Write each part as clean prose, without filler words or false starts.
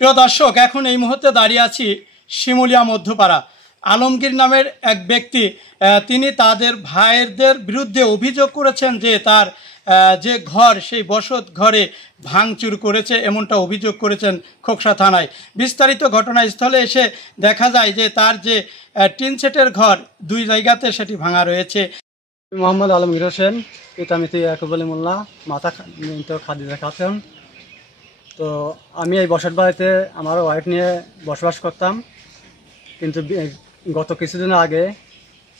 প্রিয় দর্শক, এখন এই মুহূর্তে দাঁড়িয়ে আছি শিমুলিয়া মধ্যপাড়া। আলমগীর নামের এক ব্যক্তি, তিনি তাদের ভাইদের বিরুদ্ধে অভিযোগ করেছেন যে তার যে ঘর, সেই বসত ঘরে ভাঙচুর করেছে, এমনটা অভিযোগ করেছেন খোকসা থানায়। বিস্তারিত ঘটনাস্থলে এসে দেখা যায় যে তার যে টিন সেটের ঘর, দুই জায়গাতে সেটি ভাঙা রয়েছে। মোহাম্মদ আলমগীর হোসেন, পিতামিতি ইয়াকুব আলী মোল্লা, মাতা খাদিজা খাতুন। তো আমি এই বসত বাড়িতে আমার ওয়াইফ নিয়ে বসবাস করতাম, কিন্তু গত কিছুদিন আগে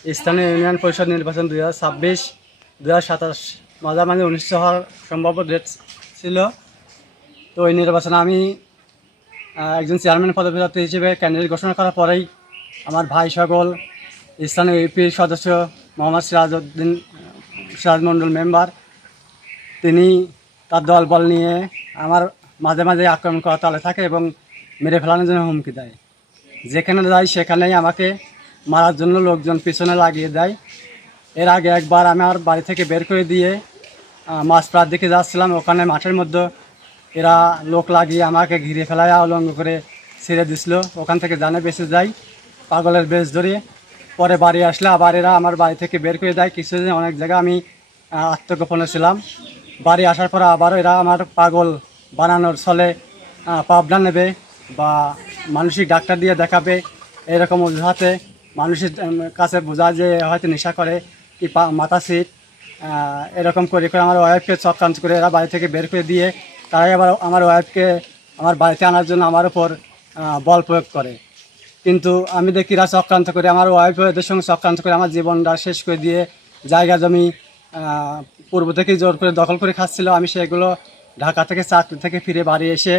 স্থানীয় ইউনিয়ন পরিষদ নির্বাচন 2026-2027 মাঝামাঝি 1900 হওয়ার সম্ভাব্য ডেট ছিল। তো ওই নির্বাচনে আমি একজন চেয়ারম্যান পদপ্রার্থী হিসেবে ক্যান্ডিডেট ঘোষণা করার পরেই আমার ভাই সকল, স্থানীয় ইউপি সদস্য মোহাম্মদ সিরাজ মণ্ডল মেম্বার, তিনি তার দলবল নিয়ে আমার মাঝে মাঝে আক্রমণ করা তালে থাকে এবং মেরে ফেলানোর জন্য হুমকি দেয়। যেখানে যাই সেখানেই আমাকে মারার জন্য লোকজন পিছনে লাগিয়ে দেয়। এর আগে একবার আমার বাড়ি থেকে বের করে দিয়ে মাছপাড়ার দিকে যাচ্ছিলাম, ওখানে মাঠের মধ্যে এরা লোক লাগিয়ে আমাকে ঘিরে ফেলায় উলঙ্গ করে ছেড়ে দিছিল। ওখান থেকে জানে বেঁচে যাই পাগলের বেশ ধরে। পরে বাড়ি আসলে আবার এরা আমার বাড়ি থেকে বের করে দেয়। কিছুদিন অনেক জায়গায় আমি আত্মগোপনে ছিলাম। বাড়ি আসার পরে আবারও এরা আমার পাগল বানানোর ছলে পাবনা নেবে বা মানসিক ডাক্তার দিয়ে দেখাবে, এরকম অজুহাতে মানুষের কাছে বোঝা যে হয়তো নেশা করে কি মাথা সিট, এরকম করে করে আমার ওয়াইফকে চক্রান্ত করে এরা বাড়ি থেকে বের করে দিয়ে তারাই আবার আমার ওয়াইফকে আমার বাড়িতে আনার জন্য আমার উপর বল প্রয়োগ করে। কিন্তু আমি দেখি এরা চক্রান্ত করে আমার ওয়াইফ এদের সঙ্গে চক্রান্ত করে আমার জীবনটা শেষ করে দিয়ে জায়গা জমি পূর্ব থেকেই জোর করে দখল করে খাচ্ছিল। আমি সেগুলো ঢাকা থেকে চাকরি থেকে ফিরে বাড়ি এসে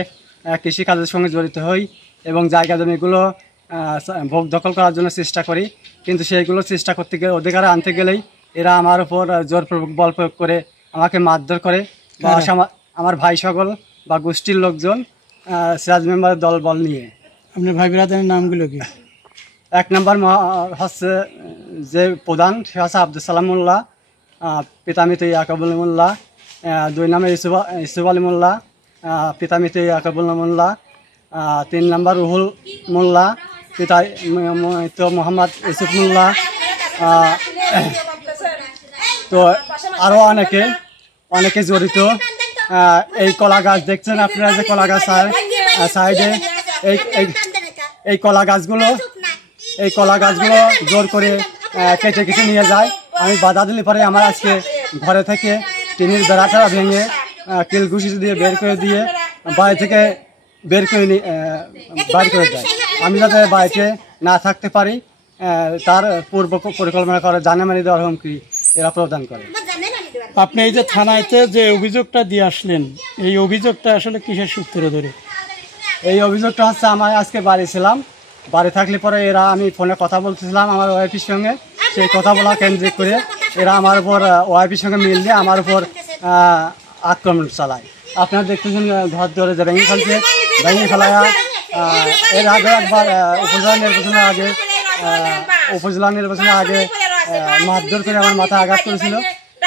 কৃষিকাজের সঙ্গে জড়িত হই এবং জায়গা জমিগুলো ভোগ দখল করার জন্য চেষ্টা করি। কিন্তু সেইগুলো চেষ্টা করতে গেলে, অধিকারে আনতে গেলেই এরা আমার উপর জোরপূর্বক বল প্রয়োগ করে আমাকে মারধর করে। আমার ভাই সকল বা গোষ্ঠীর লোকজন সিরাজ মেম্বারের দল বল নিয়ে। আপনার ভাই ব্রাদারের নামগুলো কি? 1 নম্বর হচ্ছে যে প্রধান, সে হচ্ছে আব্দুল সালাম মোল্লা, পিতামিতি ইয়াকুব আলী মোল্লা। 2 নম্বর ইউসুফ আলী মোল্লা, পিতামিতি ইয়াকুব আলী মোল্লা। 3 নম্বর রুহুল মোল্লা, পিতা মোহাম্মদ ইউসুফ মোল্লা। তো আরও অনেকে জড়িত। এই কলা গাছ দেখছেন আপনারা, যে কলা গাছ সাইডে, এই কলা গাছগুলো জোর করে কেটে কেটে নিয়ে যায়। আমি বাধা দিলে পরে আমার আজকে ঘরে থেকে টিনের বেড়াটা ভেঙে কিল ঘুষি দিয়ে বের করে দিয়ে বাড়ি থেকে বের করে দেয়। আমি যাতে বাড়িতে না থাকতে পারি তার পূর্ব পরিকল্পনা করে জানামানি দেওয়ার হুমকি এরা প্রদান করে। আপনি এই যে থানাতে যে অভিযোগটা দিয়ে আসলেন, এই অভিযোগটা আসলে কিসের সূত্রে ধরে? এই অভিযোগটা হচ্ছে, আমার আজকে বাড়ি ছিলাম, বাড়ি থাকলে পরে এরা, আমি ফোনে কথা বলতেছিলাম আমার ওয়াইফের সঙ্গে, সেই কথা বলা কেন্দ্রিক করে এরা আমার উপর, ওয়াইফের সঙ্গে মিল দিয়ে আমার উপর আক্রমণ চালায়। আপনারা দেখতেছেন ঘর ধরে যে ভেঙে ফেলায়। এর আগে একবার উপজেলা নির্বাচনের আগে মারধর করে আমার মাথায় আঘাত করেছিল,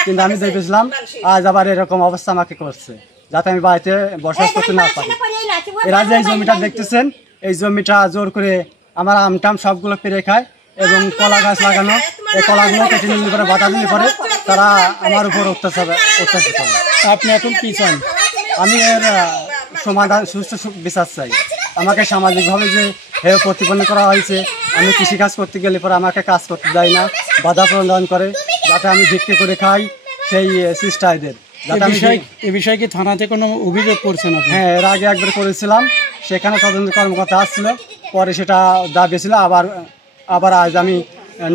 কিন্তু আমি দেখেছিলাম আজ আবার এরকম অবস্থা আমাকে করছে, যাতে আমি বাড়িতে বসবাস করতে না পারি। এরা যে এই জমিটা দেখতেছেন, এই জমিটা জোর করে আমার আমটাম সবগুলো পেরে খায় এবং কলা গাছ লাগানো, এই কলাগুলো কেটে নিলে পরে, বাধা দিলে পরে তারা আমার উপর অত্যাচার করে। আপনি এখন কি চান? আমি এর সমাধান, সুষ্ঠু বিচার চাই। আমাকে সামাজিকভাবে যে হেয় প্রতিপন্ন করা হয়েছে, আমি কৃষিকাজ করতে গেলে পরে আমাকে কাজ করতে দেয় না, বাধা প্রদান করে, যাতে আমি ভিক্ষে করে খাই, সেই চেষ্টা এদের। এই বিষয়ে কি থানাতে কোনো অভিযোগ করছেন? হ্যাঁ, এর আগে একবার করেছিলাম, সেখানে তদন্ত কর্মকর্তা আসছিল, পরে সেটা দাবি ছিল, আবার আজ আমি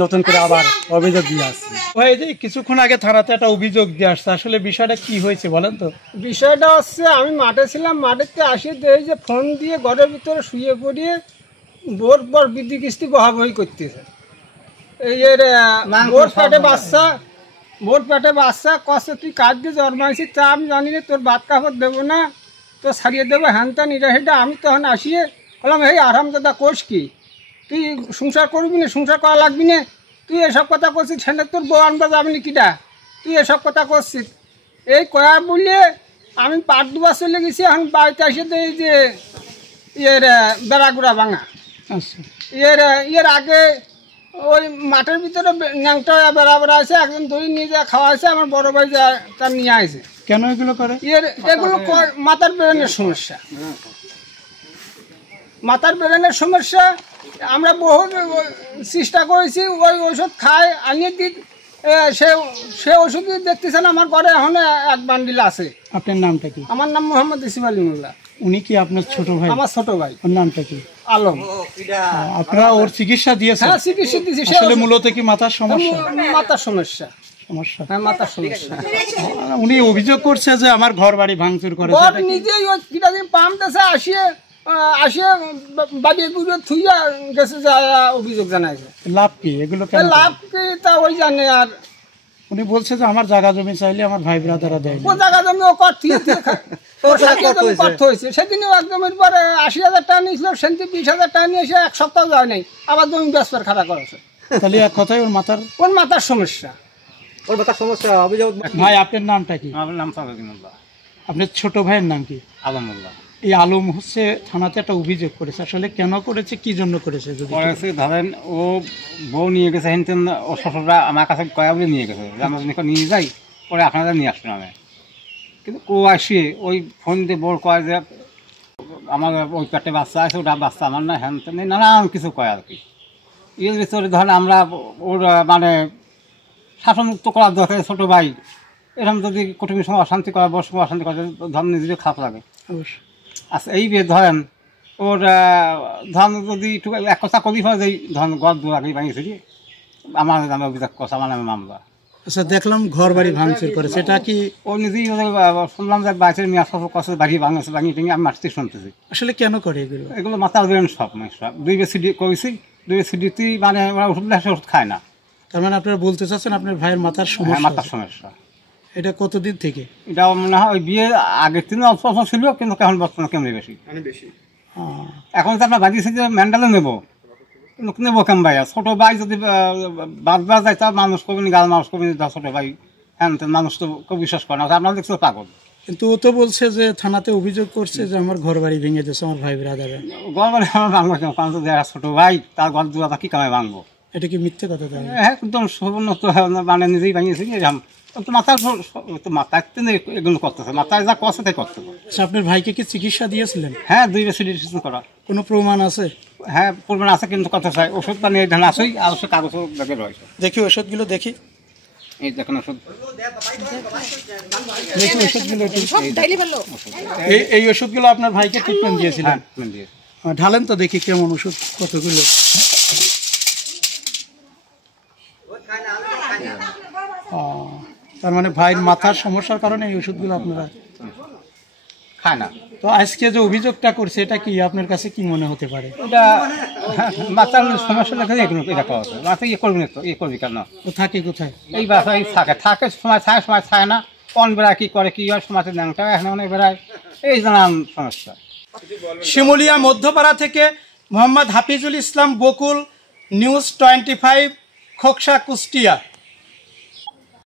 নতুন করে আবার অভিযোগ দিয়ে আসছি। ভাই, যে কিছুক্ষণ আগে থানাতে একটা অভিযোগ দিয়ে আসছে, আসলে বিষয়টা কি হয়েছে বলেন তো? বিষয়টা হচ্ছে, আমি মাঠে ছিলাম, মাঠেতে আসি এই যে ফোন দিয়ে ঘরের ভিতরে শুয়ে পড়িয়ে পর বিদ্যুৎ কিস্তি বহাবহি করতেছে। এই বোর পেটে বাচ্চা কষ্ট, তুই কাজ দিয়ে জন্মাইছিস, তা আমি জানি না, তোর ভাত কাপড় দেবো না, তো ছাড়িয়ে দেবো হ্যান ত্যান এটা সেটা। আমি তখন আসিয়ে বললাম, এই আরামদাদা কোষ কি, তুই সংসার করবি না, সংসার করা লাগবি না, তুই এসব কথা করছিস, সেটা তোর বউ আনবা যাবি না কিটা, তুই এসব কথা করছিস। এই কয়া বললে আমি পাট দুবার চলে গেছি। এখন বাড়িতে আসে এই যে বেড়াগুড়া ভাঙা। আচ্ছা, এর আগে ওই মাঠের ভিতরে ন্যাংটা বেড়া আছে, একজন ধরে নিয়ে যা খাওয়া হয়েছে, আমার বড় ভাই যা তার নিয়ে আসে। কেন এগুলো করে? এগুলো মাথার ব্রেনের সমস্যা, মাথার ব্রেনের সমস্যা। আমরা বহু চেষ্টা করেছি, ওই ওষুধ খায় আনিয়ে দিই, সে ওষুধ দেখতেছেন আমার ঘরে এখন এক বান্ডিল আছে। আপনার নামটা কি? আমার নাম মোহাম্মদ ইসিফ আলী মোল্লা। উনি কি আপনার ছোট ভাই? আমার ছোট ভাই। ওর নামটা কি? আলম। আপনারা ওর চিকিৎসা দিয়েছেন? হ্যাঁ, চিকিৎসা দিয়েছি। আসলে মূলত কি মাথার সমস্যা? মাথার সমস্যা। হ্যাঁ, মাথার সমস্যা। উনি অভিযোগ করছে যে আমার ঘর বাড়ি ভাঙচুর করে। নিজেই ওই কিটাদিন পাম্প দেশে আসিয়ে বাড়ি গুলো থুইয়া গেছে, যা অভিযোগ জানাইছে। লাভ কি এগুলো? লাভ কি তা ওই জানে। আর উনি বলছে যে আমার জায়গা জমি চাইলে আমার ভাই ব্রাদাররা দেয়। ও জায়গা জমি ও করতে হয়েছে। সেদিনও এক জমির পরে 80,000 টাকা নিয়েছিল, সেদিন 20,000 টাকা নিয়ে এসে এক সপ্তাহ যায় নাই, আবার জমি বেচবার খাড়া করেছে। তাহলে এক কথায় ওর মাথার সমস্যা। ওর মাথার সমস্যা অভিযোগ। ভাই, আপনার নামটা কি? আমার নাম সাবেকুল্লাহ। আপনার ছোট ভাইয়ের নাম কি? আলমুল্লাহ। এই আলম হচ্ছে থানাতে একটা অভিযোগ করেছে, আসলে কেন করেছে, কি জন্য করেছে? যদি করেছে ধরেন ও বউ নিয়ে গেছে, হেনতেন ও শ্বশুররা আমার কাছে কয়া বলে নিয়ে গেছে, আমরা যদি নিয়ে যাই পরে আপনারা নিয়ে আসবেন। আমি কিন্তু ও আসিয়ে ওই ফোন দিয়ে বড় কয় যে আমার ওই পেটে বাচ্চা আছে, ওটা বাচ্চা আমার না, হেনতেন নানান কিছু কয় আর কি। এর ভিতরে ধরেন আমরা ওর মানে শাসনমুক্ত করার দরকার। ছোটো ভাই এরকম যদি কুটুমের সময় অশান্তি করা, বড় সময় অশান্তি করে, ধরেন নিজেদের খারাপ লাগে। অবশ্যই। আচ্ছা, এই ধরেন ওর ধরেন যদি একটু এক কথা কবি হয় যে ধরেন গড় দু আগেই ভাঙিয়েছে, আমার নামে অভিযোগ করছে, আমার নামে মামলা। আচ্ছা, দেখলাম ঘর বাড়ি ভাঙচুর করেছে, এটা কি? ও নিজেই শুনলাম যে বাইশের মেয়াদ সফর করছে, বাড়ি ভাঙছে, ভাঙিয়ে টেঙে আমি মাঠতে শুনতেছি। আসলে কেন করে এগুলো? এগুলো মাথার বেরেন সব সব 2 বার সিডি করেছি, 2 বার সিডিতেই মানে ওরা ওষুধ লেখে, ওষুধ খায় না। তার মানে আপনারা বলতে চাচ্ছেন আপনার ভাইয়ের মাথার সমস্যা? মাথার সমস্যা। এটা কতদিন থেকে? এটা মনে হয় ওই বিয়ের আগের দিনে অল্প অল্প ছিল, কিন্তু এখন বর্তমানে কেমনি বেশি। এখন তো আপনার বাজিয়েছি যে মেন্টালে নেবো, কিন্তু নেবো কেমন ভাই? ছোটো ভাই যদি বাদবার যায় তা মানুষ করবেন, গাল মানুষ করবেন, ছোটো ভাই হ্যাঁ মানুষ তো কেউ বিশ্বাস করে না। আপনারা দেখছো পাগল। কিন্তু ও তো বলছে যে থানাতে অভিযোগ করছে যে আমার ঘর বাড়ি ভেঙে দিয়েছে আমার ভাই ব্রাদারে। ঘর বাড়ি আমার ভাঙবো কেন? কারণ তো ছোটো ভাই তার ঘর দুয়াটা কি কামায় ভাঙবো? এটা কি মিথ্যে কথা? তাহলে হ্যাঁ, একদম সম্পূর্ণ তো মানে নিজেই ভাঙিয়েছি। এরকম তো মাথায় এগুলো করতেছে, মাথায় যা করছে তাই করতেছে। আচ্ছা, আপনার ভাইকে কি চিকিৎসা দিয়েছিলেন? হ্যাঁ, 2 বার সিডি করা। কোনো প্রমাণ আছে? হ্যাঁ, প্রমাণ আছে, কিন্তু কথা চাই ওষুধ পানি এই ধান আসেই, আর ওষুধ কাগজ ব্যাগে রয়েছে। দেখি ওষুধগুলো, দেখি। এই দেখেন ওষুধ, দেখি ওষুধগুলো। এই ওষুধগুলো আপনার ভাইকে ট্রিটমেন্ট দিয়েছিলেন? ঢালেন তো দেখি কেমন ওষুধ, কতগুলো। তার মানে ভাইয়ের মাথার সমস্যার কারণে এই ওষুধগুলো আপনারা খায় না। তো আজকে যে অভিযোগটা করছে এটা কি আপনার কাছে কি মনে হতে পারে? এটা মাথার সমস্যা লেগে এটা করা হচ্ছে। মাথা ইয়ে করবি না তো, ইয়ে করবি কেন? ও থাকে কোথায়? এই বাসায় থাকে সময় থাকে, সময় থাকে না। কোন বেড়ায় কী করে, কী হয়, সময় ন্যাংটা এখন অনেক বেড়ায়, এই নানান সমস্যা। শিমুলিয়া মধ্যপাড়া থেকে মোহাম্মদ হাফিজুল ইসলাম বকুল, নিউজ 25, খোকসা, কুষ্টিয়া।